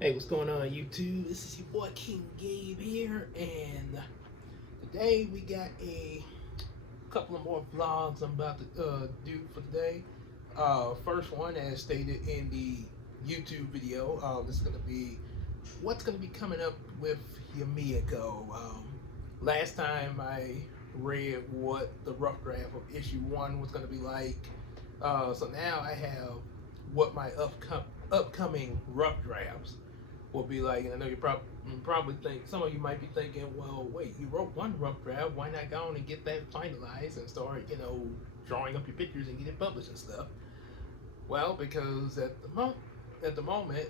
Hey, what's going on, YouTube? This is your boy King Gabe here, and today we got a couple of more vlogs I'm about to do for today. First one, as stated in the YouTube video, this is going to be what's going to be coming up with Yumeko. Last time I read what the rough draft of issue 1 was going to be like, so now I have what my upcoming rough drafts will be like. And I know you probably think, some of you might be thinking, well, wait, you wrote one rough draft, why not go on and get that finalized and start, drawing up your pictures and get it published and stuff? Well, because at the moment,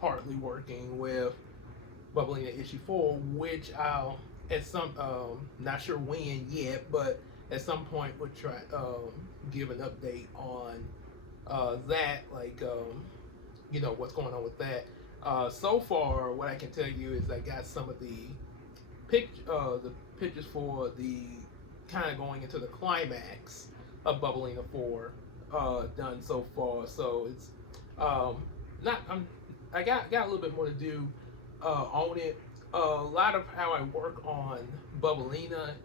partly working with Bubblina issue 4, which I'll at some not sure when yet, but at some point we'll try give an update on that, like what's going on with that. So far, what I can tell you is I got some of the pictures for the kind of going into the climax of Bubblina 4 done so far. So it's not. I got a little bit more to do on it. A lot of how I work on Bubblina,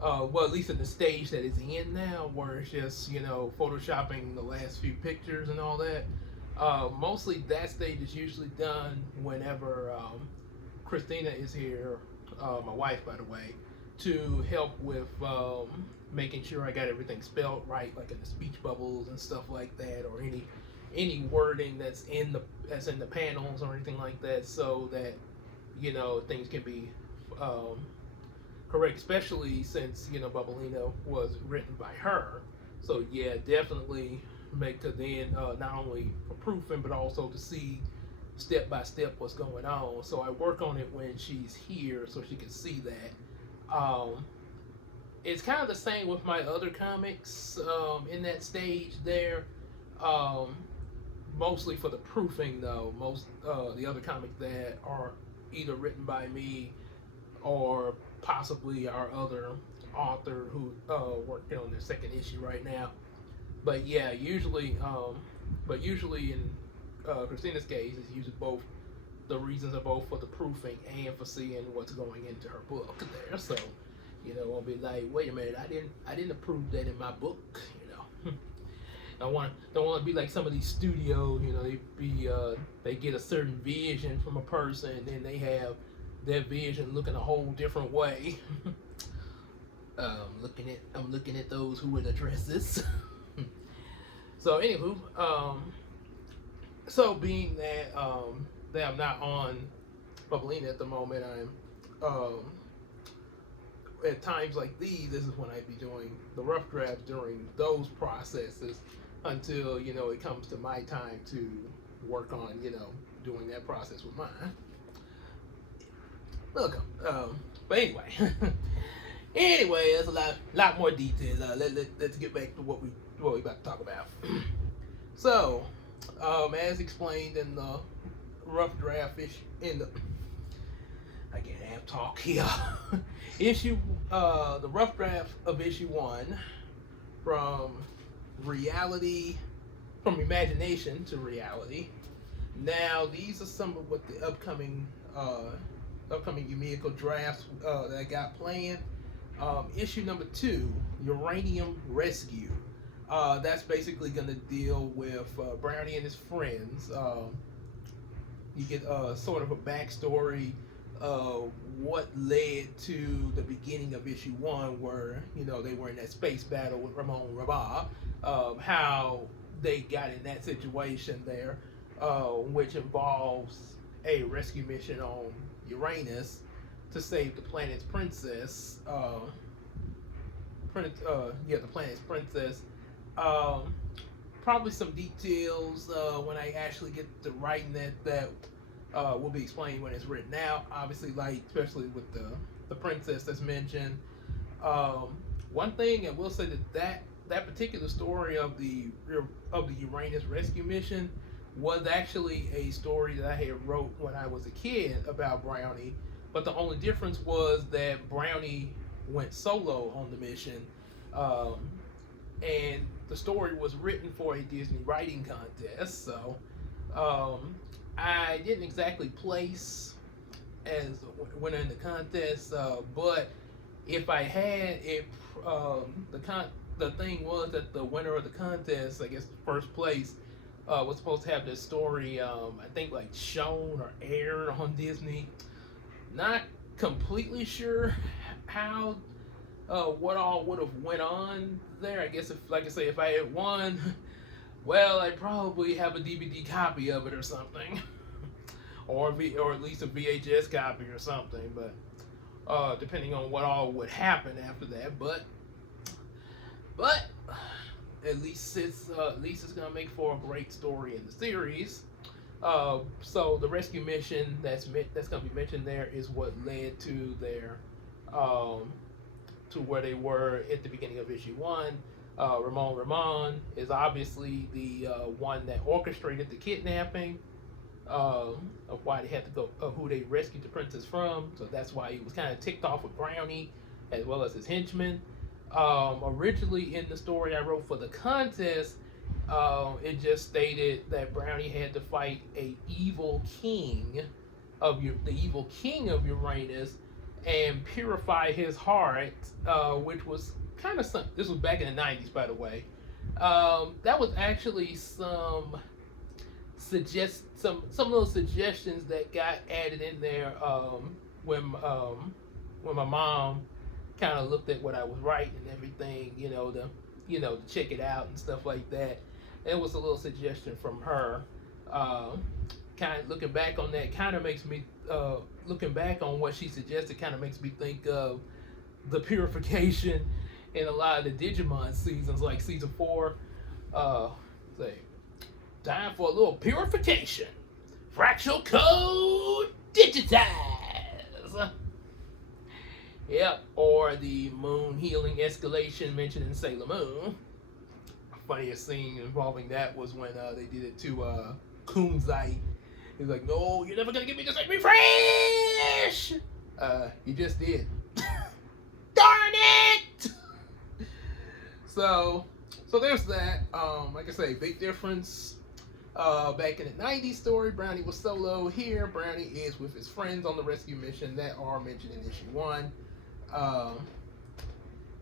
well, at least in the stage that it's in now, where it's just photoshopping the last few pictures and all that. Mostly that stage is usually done whenever Christina is here, my wife, by the way, to help with making sure I got everything spelled right, like in the speech bubbles and stuff like that, or any wording that's in the panels or anything like that, so that things can be correct, especially since Bubblino was written by her. So yeah, definitely make to then not only for proofing but also to see step by step what's going on. So I work on it when she's here so she can see that. It's kind of the same with my other comics in that stage there. Mostly for the proofing though. Most the other comics that are either written by me or possibly our other author who working on their second issue right now. But yeah, usually in Christina's case, it's usually both. The reasons are both for the proofing and for seeing what's going into her book there. So, I'll be like, wait a minute, I didn't approve that in my book. Don't want to be like some of these studios. They get a certain vision from a person, and then they have their vision looking a whole different way. I'm looking at those who would address this. So anywho, so being that that I'm not on Bubblina at the moment, I'm at times like these. This is when I'd be doing the rough drafts during those processes until it comes to my time to work on doing that process with mine. Look, but anyway, there's a lot more details. Let's get back to what we about to talk about. So, as explained in the rough draft I can't have talk here. The rough draft of issue 1, from imagination to reality. Now, these are some of what the upcoming Yumeko drafts that I got planned. Issue number 2, Uranium Rescue. That's basically going to deal with Brownie and his friends. You get sort of a backstory of what led to the beginning of issue 1, where they were in that space battle with Ramon Rabah. How they got in that situation there, which involves a rescue mission on Uranus to save the planet's princess. The planet's princess. Probably some details when I actually get to writing that will be explained when it's written out. Obviously, like especially with the princess that's mentioned. One thing I will say that particular story of the Uranus rescue mission was actually a story that I had wrote when I was a kid about Brownie, but the only difference was that Brownie went solo on the mission, and the story was written for a Disney writing contest. So I didn't exactly place as a winner in the contest, but if I had, if the thing was that the winner of the contest, I guess first place, was supposed to have this story, I think like shown or aired on Disney. Not completely sure how what all would have went on there. I guess if, like I say, if I had won, well, I'd probably have a DVD copy of it or something, or at least a VHS copy or something. But depending on what all would happen after that, but at least it's gonna make for a great story in the series. So the rescue mission that's gonna be mentioned there is what led to their to where they were at the beginning of issue 1. Ramon is obviously the one that orchestrated the kidnapping of why they had to go, who they rescued the princess from. So that's why he was kind of ticked off with Brownie as well as his henchmen. Originally in the story I wrote for the contest, it just stated that Brownie had to fight the evil king of Uranus and purify his heart, which was kind of some. This was back in the '90s, by the way. That was actually some little suggestions that got added in there when my mom kind of looked at what I was writing and everything, to check it out and stuff like that. It was a little suggestion from her. Kind of looking back on that, kind of makes me looking back on what she suggested, kind of makes me think of the purification in a lot of the Digimon seasons, like season 4. Say, time for a little purification. Fractal code digitize. Yep, or the moon healing escalation mentioned in Sailor Moon. Funniest scene involving that was when they did it to Kunzite. He's like, "No, you're never gonna get me to make me fresh." You just did. Darn it! So there's that. Like I say, big difference. Back in the '90s story, Brownie was solo. Here, Brownie is with his friends on the rescue mission that are mentioned in issue 1.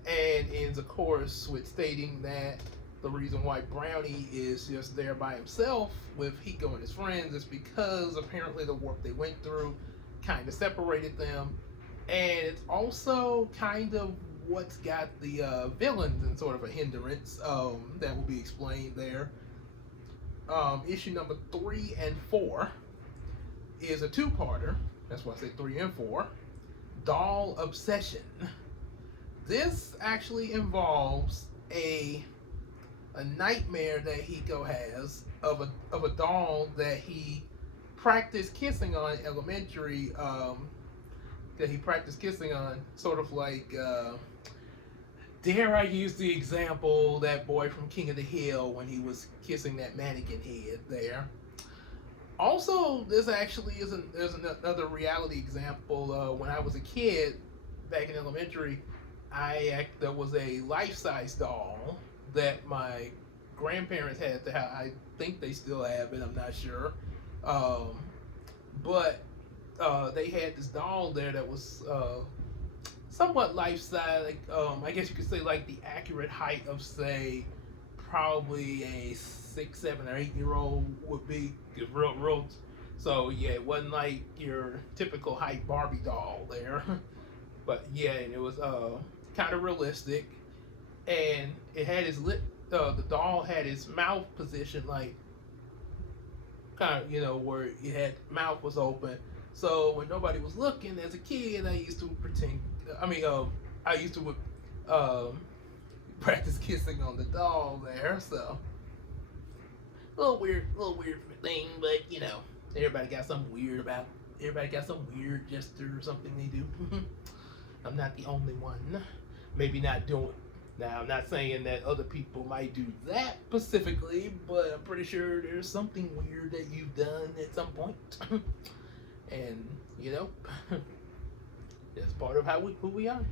And ends, of course, with stating that the reason why Brownie is just there by himself with Hiko and his friends is because apparently the warp they went through kind of separated them. And it's also kind of what's got the villains in sort of a hindrance that will be explained there. Issue number 3 and 4 is a 2-parter. That's why I say 3 and 4. Doll Obsession. This actually involves a nightmare that Hiko has of a doll that he practiced kissing on in elementary. Sort of like, dare I use the example, that boy from King of the Hill when he was kissing that mannequin head there. Also, this actually there's another reality example. When I was a kid, back in elementary, there was a life-size doll that my grandparents had at the house. I think they still have it. I'm not sure. But they had this doll there that was somewhat life-size. Like, I guess you could say like the accurate height of, say, probably a 6, 7, or 8-year-old would be. Real. So yeah, it wasn't like your typical height Barbie doll there. But yeah, and it was kind of realistic, and it had his lip. The doll had his mouth positioned like kind of, where it had mouth was open. So when nobody was looking, as a kid, I used to pretend. I used to practice kissing on the doll there. So a little weird thing, but everybody got some weird gesture or something they do. I'm not the only one. Maybe not doing. Now, I'm not saying that other people might do that specifically, but I'm pretty sure there's something weird that you've done at some point. And, that's part of who we are,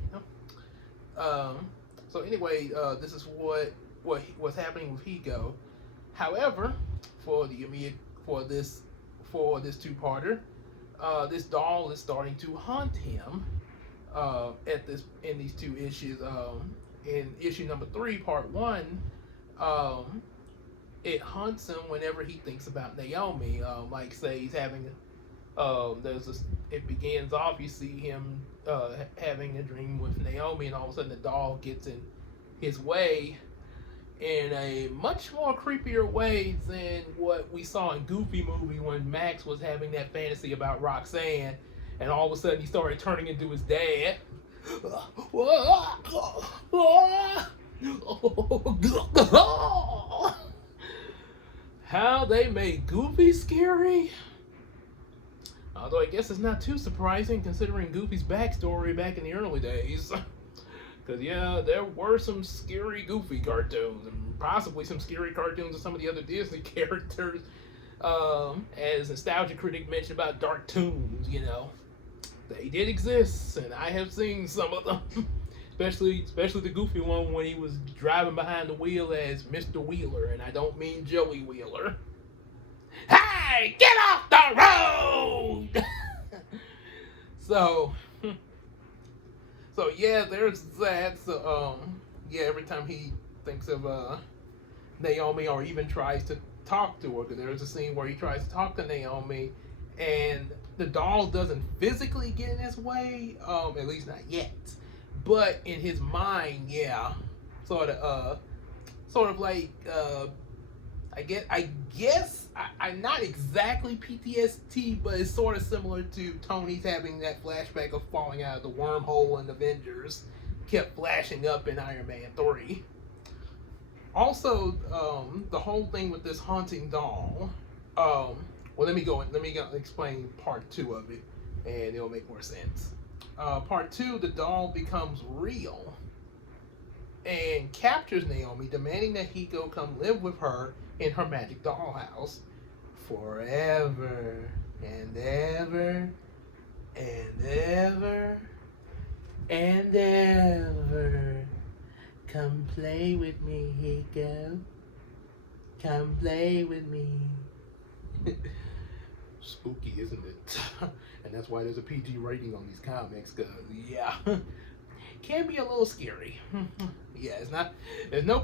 So anyway, this is what's happening with Hiko. However, for for this two-parter. This doll is starting to haunt him in these two issues. In issue number 3, part 1, it haunts him whenever he thinks about Naomi. Like say he's having it begins off, you see him having a dream with Naomi, and all of a sudden the doll gets in his way in a much more creepier way than what we saw in Goofy movie when Max was having that fantasy about Roxanne, and all of a sudden he started turning into his dad. How they made Goofy scary? Although I guess it's not too surprising considering Goofy's backstory back in the early days. Because, yeah, there were some scary Goofy cartoons, and possibly some scary cartoons of some of the other Disney characters. As Nostalgia Critic mentioned about Dark Toons, you know. They did exist, and I have seen some of them. especially the Goofy one when he was driving behind the wheel as Mr. Wheeler, and I don't mean Joey Wheeler. Hey, get off the road! So yeah, there's that. So yeah, every time he thinks of Naomi or even tries to talk to her, because there's a scene where he tries to talk to Naomi, and the doll doesn't physically get in his way, at least not yet. But in his mind, yeah, sort of like I guess I'm not exactly PTSD, but it's sort of similar to Tony's having that flashback of falling out of the wormhole in Avengers, kept flashing up in Iron Man 3. Also, the whole thing with this haunting doll. Well, let me go explain part 2 of it, and it'll make more sense. Part 2, the doll becomes real and captures Naomi, demanding that he come live with her in her magic dollhouse forever and ever and ever and ever. Come play with me, Hiko. Come play with me. Spooky, isn't it? And that's why there's a PG rating on these comics, because, yeah, can be a little scary. Yeah, it's not. There's no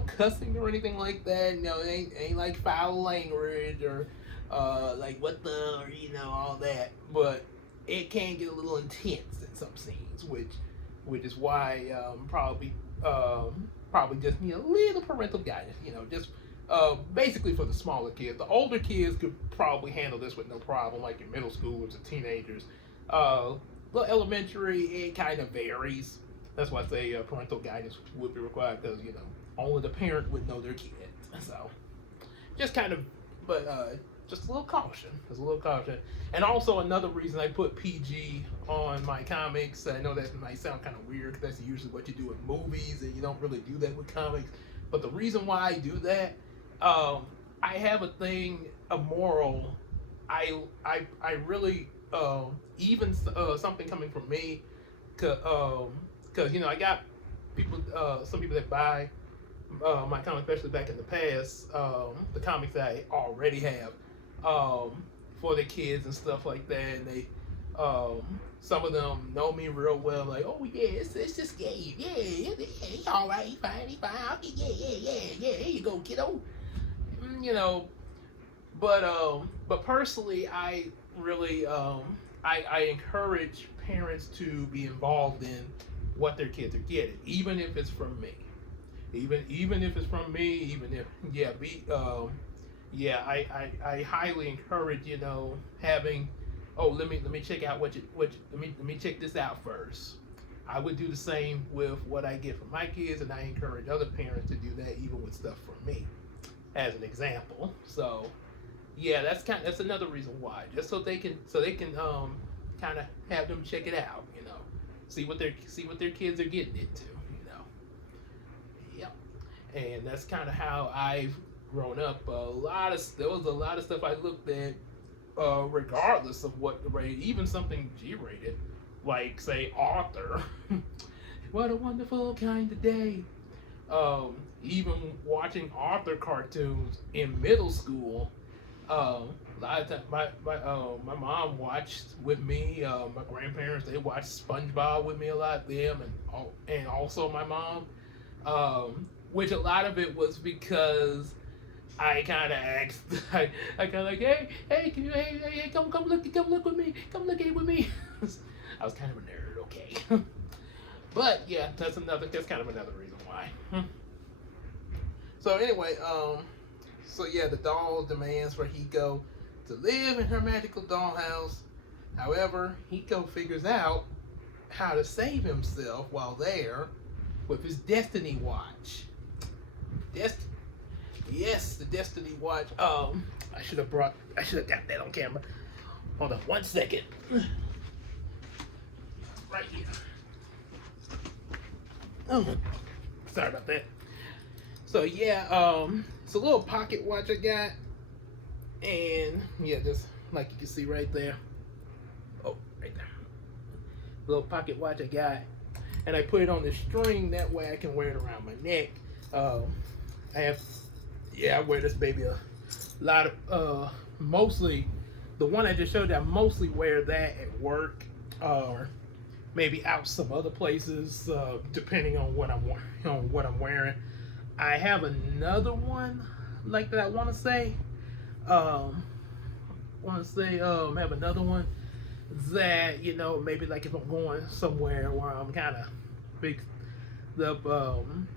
cussing or anything like that. You know, it ain't like foul language or like what the, or you know, all that. But it can get a little intense in some scenes, which is why probably just need a little parental guidance. You know, just basically for the smaller kids. The older kids could probably handle this with no problem, like your middle schoolers and teenagers. The elementary, it kind of varies. That's why I say parental guidance would be required, because, you know, only the parent would know their kid. So, just kind of, but just a little caution. Just a little caution. And also another reason I put PG on my comics, I know that might sound kind of weird, because that's usually what you do with movies, and you don't really do that with comics. But the reason why I do that, I have a thing, a moral. I really, even something coming from me, because you know, I got people, some people that buy my comics, especially back in the past, the comics that I already have for the kids and stuff like that, and they, some of them know me real well, like, oh yeah, it's just Gabe, yeah, he all right, he fine, okay, yeah, here you go, kiddo, you know. But personally, I really, I encourage parents to be involved in what their kids are getting, even if it's from me. Even if it's from me, even if I highly encourage, you know, having, oh, let me check out let me check this out first. I would do the same with what I get from my kids, and I encourage other parents to do that even with stuff from me, as an example. So yeah, that's another reason why, just so they can kind of have them check it out, you know, see what their kids are getting into, you know. Yep. And that's kind of how I've grown up. There was a lot of stuff I looked at, regardless of what the rated, even something G-rated, like say Arthur. What a wonderful kind of day. Even watching Arthur cartoons in middle school, A lot of times, my mom watched with me. My grandparents, they watched SpongeBob with me a lot. Them and also my mom. Which a lot of it was because I kind of asked. I kind of like, hey, can you, hey, come look with me, come look at it with me. I was kind of a nerd, okay. But yeah, that's kind of another reason why. So anyway, so yeah, the doll demands for Hiko to live in her magical dollhouse. However, Hiko figures out how to save himself while there with his Destiny Watch. Yes, the Destiny Watch. I should have got that on camera. Hold on 1 second. Right here. Oh, sorry about that. So yeah, it's a little pocket watch I got, and yeah, just like you can see right there. Oh, right there. Little pocket watch I got, and I put it on the string that way I can wear it around my neck. I wear this baby a lot of mostly the one I just showed you. I mostly wear that at work or maybe out some other places, depending on what I'm wearing. I have another one like that. I want to say, have another one that maybe like if I'm going somewhere where I'm kind of big up,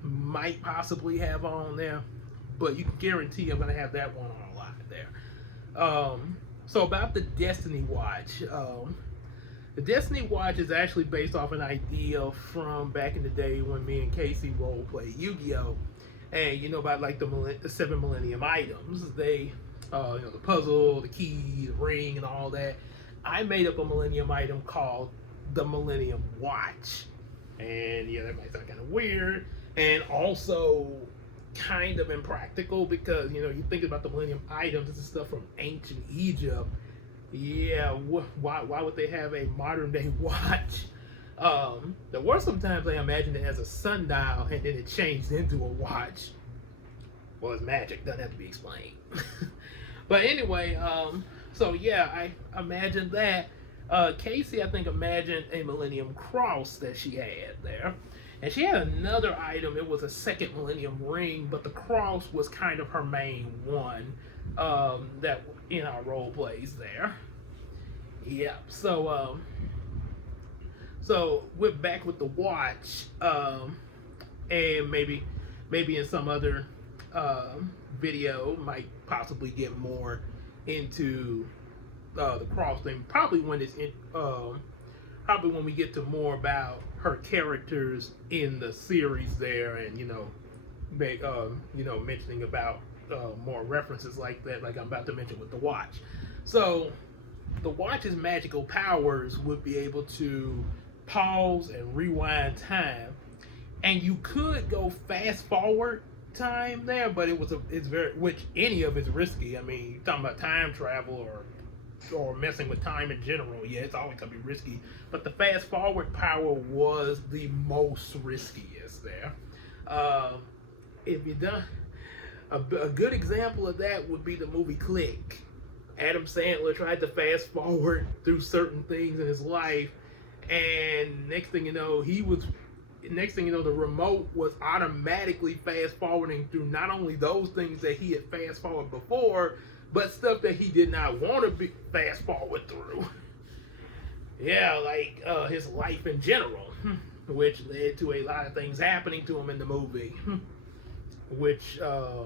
might possibly have on there, but you can guarantee I'm gonna have that one on a lot there. So about the Destiny Watch. The Destiny Watch is actually based off an idea from back in the day when me and Casey role played Yu-Gi-Oh! And about like the 7 Millennium items. They, the puzzle, the key, the ring, and all that. I made up a Millennium item called the Millennium Watch. And yeah, that might sound kind of weird. And also kind of impractical because, you think about the Millennium items, this is stuff from ancient Egypt. Yeah, why would they have a modern day watch? There were sometimes I imagined it as a sundial and then it changed into a watch. Well, it's magic, doesn't have to be explained. But anyway, so yeah, I imagined that. Casey, I think, imagined a Millennium Cross that she had there. And she had another item, it was a second Millennium Ring, but the cross was kind of her main one that in our role plays there. Yeah, so we're back with the watch, and maybe in some other video might possibly get more into the cross thing. Probably when we get to more about her characters in the series there, and mentioning about more references like that, like I'm about to mention with the watch. So the watch's magical powers would be able to pause and rewind time, and you could go fast forward time there, but which any of it's risky. I mean, you're talking about time travel or messing with time in general. Yeah, it's always gonna be risky, but the fast forward power was the most riskiest there. If you done a good example of that would be the movie Click. Adam Sandler tried to fast forward through certain things in his life, and next thing you know, the remote was automatically fast forwarding through not only those things that he had fast forwarded before, but stuff that he did not want to be fast forward through. Yeah, like his life in general, which led to a lot of things happening to him in the movie. Which a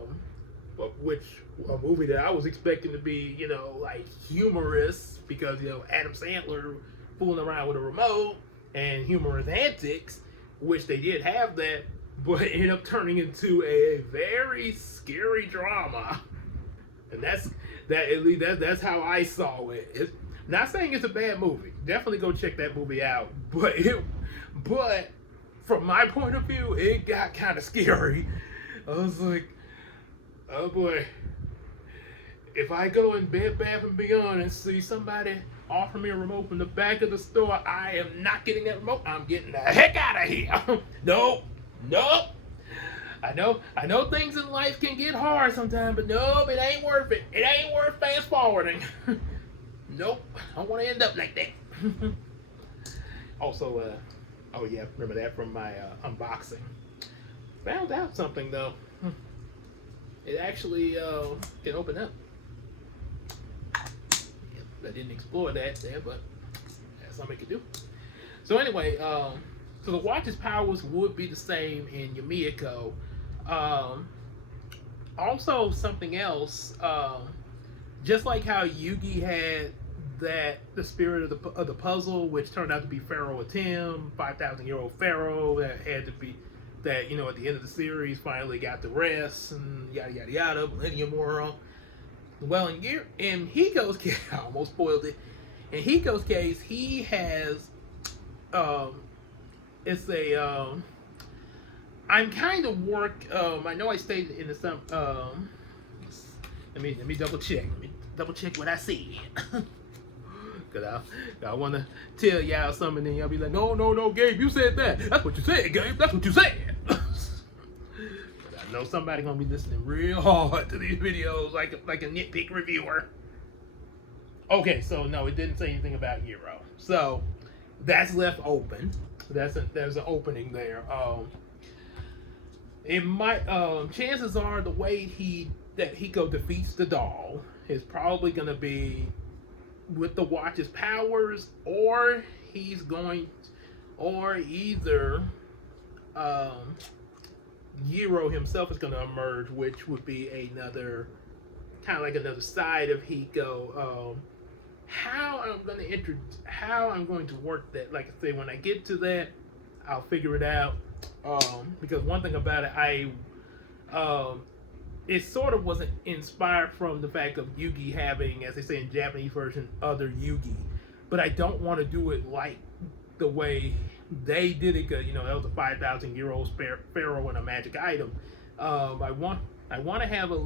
movie that I was expecting to be, like humorous, because Adam Sandler fooling around with a remote and humorous antics, which they did have that, but it ended up turning into a very scary drama. And that's how I saw it. Not saying it's a bad movie. Definitely go check that movie out. But from my point of view, it got kind of scary. I was like, oh boy. If I go in Bed Bath & Beyond and see somebody offer me a remote from the back of the store, I am not getting that remote. I'm getting the heck out of here. Nope. I know things in life can get hard sometimes, but no, it ain't worth it. It ain't worth fast forwarding. Nope, I don't want to end up like that. Also, oh yeah, remember that from my unboxing. Found out something though. It actually can open up. Yep, I didn't explore that there, but that's something it can do. So anyway, so the watch's powers would be the same in Yumeko. Also, something else, just like how Yugi had the spirit of the puzzle, which turned out to be Pharaoh Atem, 5,000-year-old Pharaoh that had to be that at the end of the series finally got the rest and yada yada yada, Millennium World. Well, in Hiko's case, I almost spoiled it. In Hiko's case, he has it's a I'm kind of I know I stated in some let me double check. Let me double check what I see. Cause I want to tell y'all something, and y'all be like, no, Gabe, you said that. That's what you said, Gabe. That's what you said. I know somebody gonna be listening real hard to these videos, like a nitpick reviewer. Okay, so no, it didn't say anything about Hero, so that's left open. There's an opening there. It might chances are the way Hiko defeats the doll is probably gonna be with the watch's powers, or either Yiro himself is going to emerge, which would be another kind of like another side of Hiko. How I'm going to work that, like I say, when I get to that, I'll figure it out. Because one thing about it, it sort of wasn't inspired from the fact of Yugi having, as they say in Japanese version, other Yugi. But I don't want to do it like the way they did it, because that was a 5,000-year-old pharaoh and a magic item. I want to have it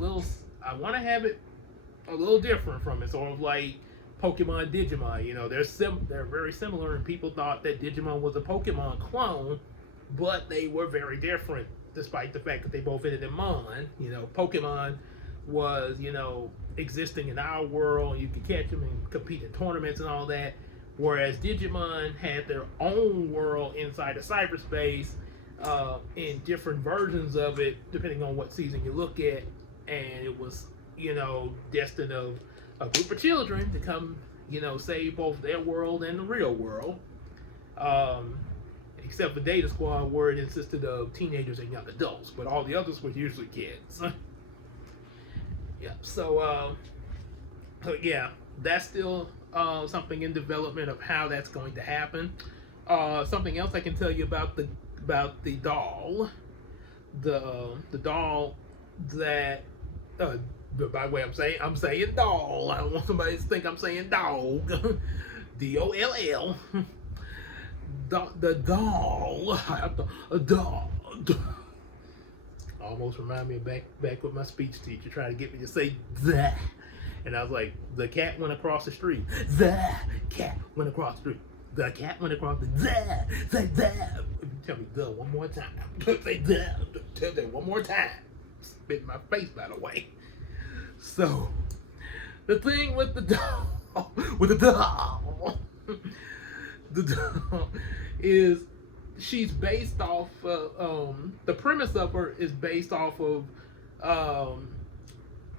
a little different from it, sort of like Pokemon Digimon. They're very similar, and people thought that Digimon was a Pokemon clone, but they were very different. Despite the fact that they both ended in Mon, Pokemon was, existing in our world. You could catch them and compete in tournaments and all that. Whereas Digimon had their own world inside of cyberspace, in different versions of it, depending on what season you look at. And it was, destined of a group of children to come, save both their world and the real world. Except for Data Squad, where it insisted of teenagers and young adults, but all the others were usually kids. Yeah, so yeah, that's still something in development of how that's going to happen. Something else I can tell you about the doll, the doll that, by the way, I'm saying doll. I don't want somebody to think I'm saying dog. DOLL. The doll, a doll. Almost remind me of back with my speech teacher trying to get me to say that, and I was like, the cat went across the street. The cat went across the street. The cat went across the say that. Tell me the one more time. Say that. Tell that one more time. Spit in my face, by the way. So the thing with the doll, the doll is she's based off the premise of her is based off of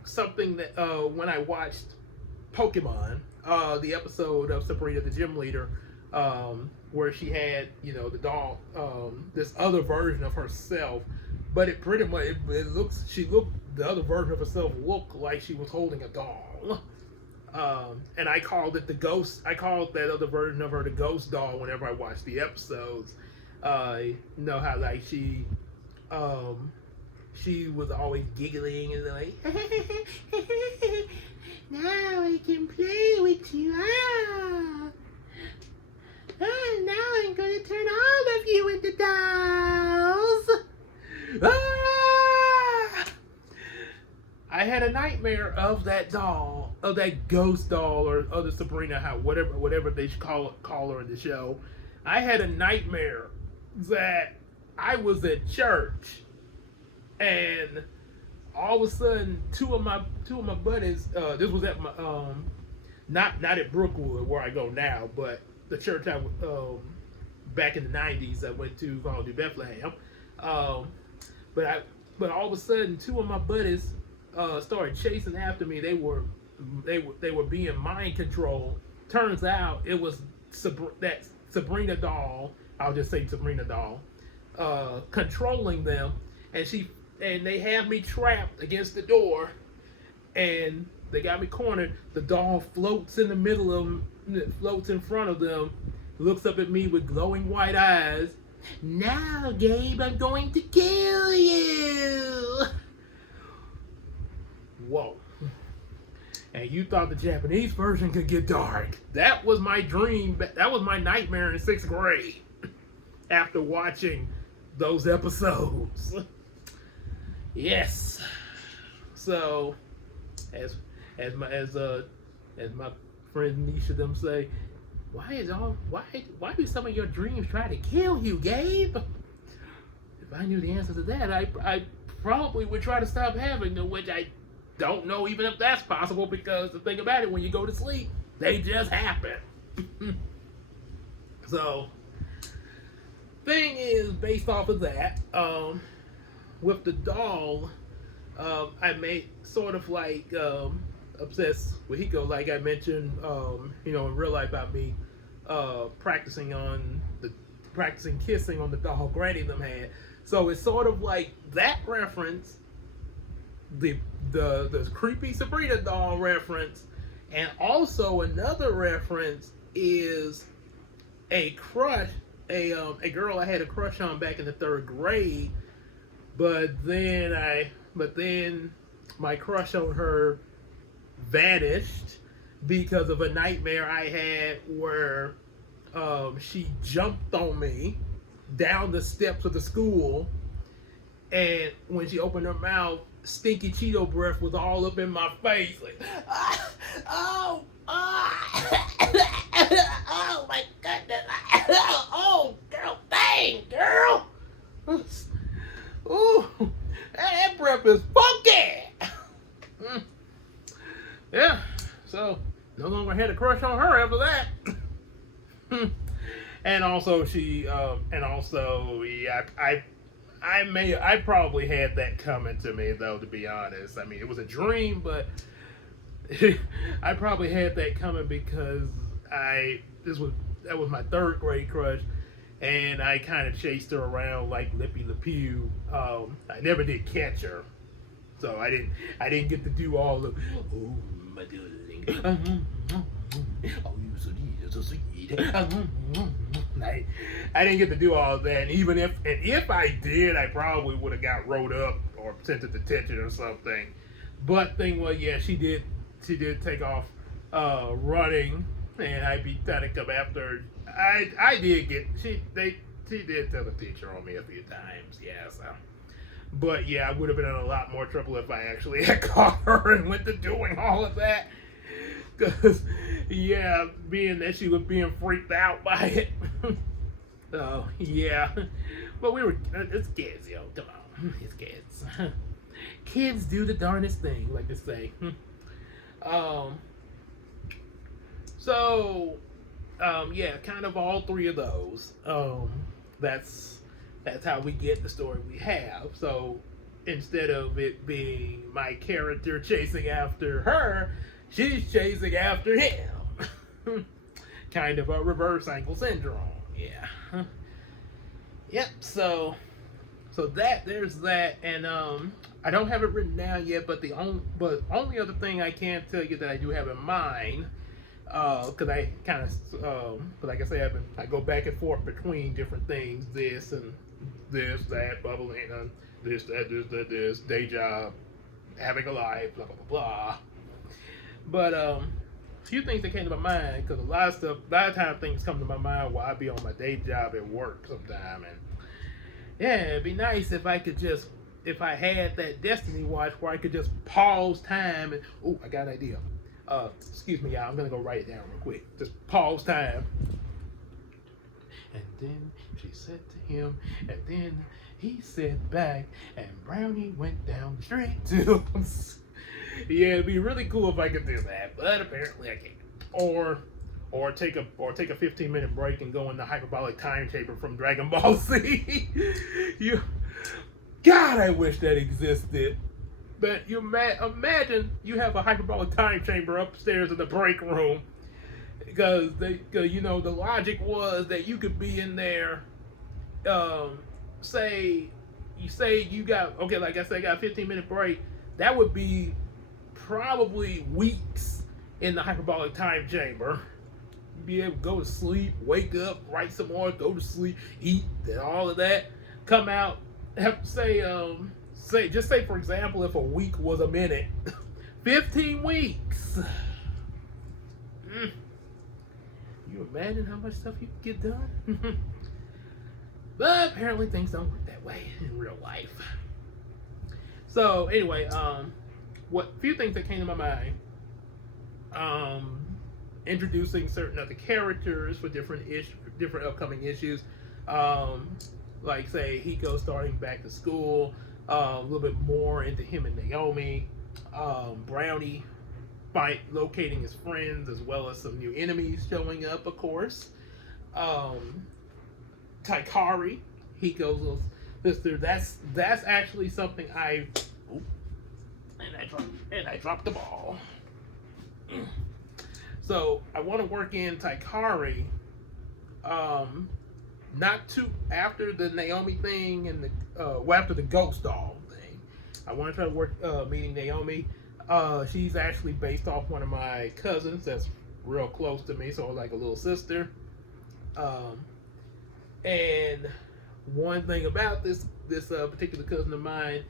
something that when I watched Pokemon, the episode of Sabrina the Gym Leader, where she had the doll, this other version of herself, but it pretty much the other version of herself looked like she was holding a doll. And I called it the ghost. I called that other version of her the ghost doll whenever I watched the episodes. How like she was always giggling and like, now I can play with you. Now I'm going to turn all of you into dolls. I had a nightmare of that doll, of that ghost doll, or other Sabrina, whatever they call her in the show. I had a nightmare that I was at church and all of a sudden, two of my buddies. This was at my not at Brookwood where I go now, but the church I back in the '90s I went to called New Bethlehem. Um, but all of a sudden, two of my buddies started chasing after me. They were being mind controlled. Turns out it was that Sabrina doll. I'll just say Sabrina doll, controlling them, and they have me trapped against the door, and they got me cornered. The doll floats in the middle of them, floats in front of them, looks up at me with glowing white eyes. Now, Gabe, I'm going to kill you. Whoa. And you thought the Japanese version could get dark. That was my dream. That was my nightmare in 6th grade after watching those episodes. Yes. So, as my friend Nisha them say, why do some of your dreams try to kill you, Gabe? If I knew the answer to that, I probably would try to stop having them, which I don't know even if that's possible, because the thing about it, when you go to sleep, they just happen. So, thing is, based off of that, with the doll, I made sort of like obsessed with Hiko, like I mentioned, in real life about me practicing kissing on the doll Granny them had. So it's sort of like that reference, the creepy Sabrina doll reference, and also another reference is a crush, a girl I had a crush on back in the 3rd grade, but then my crush on her vanished because of a nightmare I had where she jumped on me down the steps of the school, and when she opened her mouth, stinky Cheeto breath was all up in my face, like, oh my goodness, oh girl, dang girl, ooh, that breath is funky. Yeah, so no longer had a crush on her after that. And also I probably had that coming to me, though, to be honest. I mean, it was a dream, but I probably had that coming because that was my 3rd grade crush, and I kind of chased her around like Lippy LePew. I never did catch her, so I didn't get to do all of, oh my darling, oh you're so sweet. I didn't get to do all of that, and even if I did, I probably would have got rolled up or sent to detention or something. But thing was, yeah, she did take off running, and I be trying to come after her. She did tell the teacher on me a few times, yeah. So, but yeah, I would have been in a lot more trouble if I actually had caught her and went to doing all of that. Because, yeah, being that she was being freaked out by it. So, yeah. But it's kids, yo. Come on. It's kids. Kids do the darndest thing, like they say. Yeah, kind of all 3 of those. That's how we get the story we have. So, instead of it being my character chasing after her, she's chasing after him. Kind of a reverse ankle syndrome. Yeah. Yep. So there's that, and I don't have it written down yet. But the only other thing I can tell you that I do have in mind, because I kind of, like I say, I go back and forth between different things. This and this, that, bubbling, this, that, this, day job, having a life, blah blah blah blah. But a few things that came to my mind, because a lot of times things come to my mind while I be on my day job at work sometime, and yeah, it'd be nice if I had that Destiny watch where I could just pause time and, oh, I got an idea. Excuse me, y'all, I'm gonna go write it down real quick. Just pause time. And then she said to him, and then He sat back, and Brownie went down the street too. Yeah, it'd be really cool if I could do that, but apparently I can't. Or take a 15-minute break and go in the hyperbolic time chamber from Dragon Ball Z. you, God, I wish that existed. But you imagine you have a hyperbolic time chamber upstairs in the break room, because the logic was that you could be in there. Say you got, okay, like I said, I got a 15-minute break. That would be probably weeks in the hyperbolic time chamber. You'd be able to go to sleep, wake up, write some more, go to sleep, eat, and all of that. Come out, say for example, if a week was a minute, 15 weeks. You imagine how much stuff you could get done? But apparently things don't work that way in real life. So anyway, few things that came to my mind. Introducing certain other characters for different upcoming issues. Like say Hiko starting back to school, a little bit more into him and Naomi, Brownie locating his friends, as well as some new enemies showing up, of course. Taikari, Hiko's little sister. That's actually something I dropped the ball. So I want to work in Taikari. Not too after the Naomi thing and after the ghost doll thing. I want to try to work meeting Naomi. She's actually based off one of my cousins that's real close to me, so like a little sister. And one thing about this particular cousin of mine,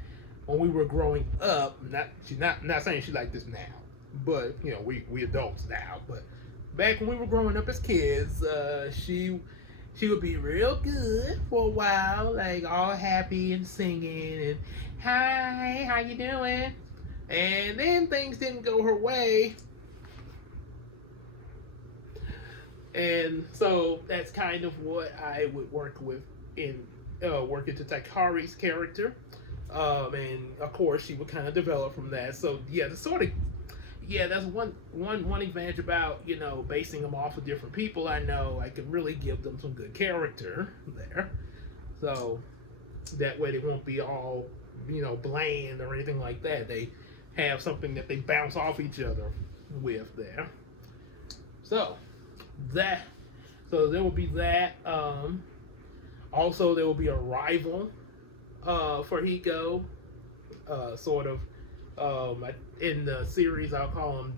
when we were growing up, she's not saying she's like this now, but we adults now. But back when we were growing up as kids, she would be real good for a while, like all happy and singing and hi, how you doing? And then things didn't go her way. And so that's kind of what I would work with work into Taikari's character. And of course she would kind of develop from that. So that's one advantage about, basing them off of different people. I know I can really give them some good character there. So that way they won't be all, bland or anything like that. They have something that they bounce off each other with there. So there will be that. Also, there will be a rival for Hiko. Sort of. In the series, I'll call him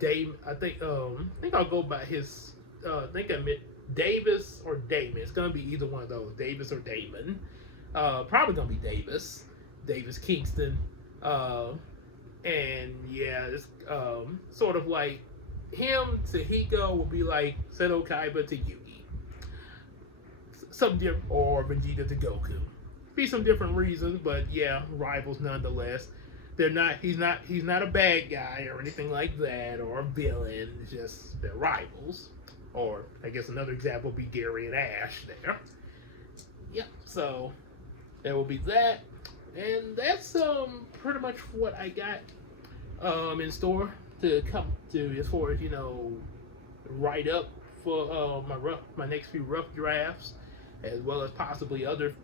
Dame. I think I'll go by his. I meant Davis or Damon. It's gonna be either one of those, Davis or Damon. Probably gonna be Davis. Davis Kingston. And yeah, it's sort of like him to Hiko will be like Seto Kaiba to Yugi. Or Vegeta to Goku. Be some different reasons, but yeah, rivals nonetheless. He's not a bad guy or anything like that, or a villain. It's just they're rivals. Or I guess another example would be Gary and Ash there. Yep. So there will be that, and that's pretty much what I got in store to come to as far as write up for my next few rough drafts, as well as possibly other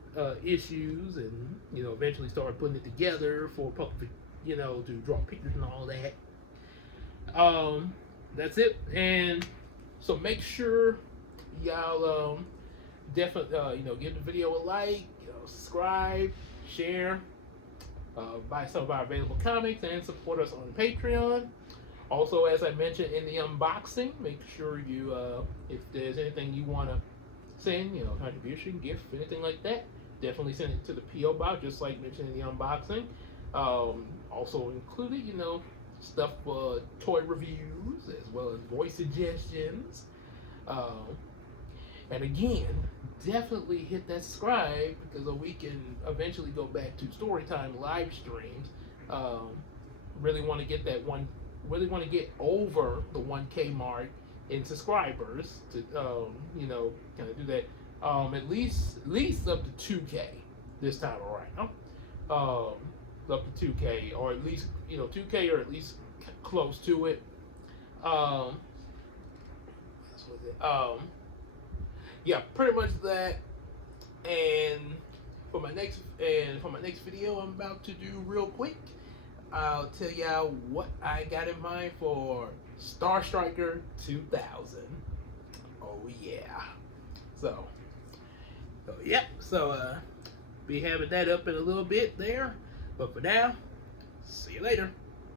issues, and eventually start putting it together for public, to draw pictures and all that. That's it. And so make sure y'all definitely give the video a like, subscribe, share, buy some of our available comics, and support us on Patreon. Also, as I mentioned in the unboxing, make sure you if there's anything you want to send, contribution, gift, anything like that, definitely send it to the P.O. Box, just like mentioned in the unboxing. Also included, stuff for toy reviews, as well as voice suggestions. And again, definitely hit that subscribe, because we can eventually go back to Storytime live streams. Really want to get over the 1K mark in subscribers to kind of do that. At least up to 2K. this time around. Up to 2K, or at least 2K, or at least close to it. What was it? Yeah, pretty much that. And for my next video, I'm about to do real quick. I'll tell y'all what I got in mind for Star Striker 2000. Oh yeah. So yep. So be having that up in a little bit there. But for now, see you later.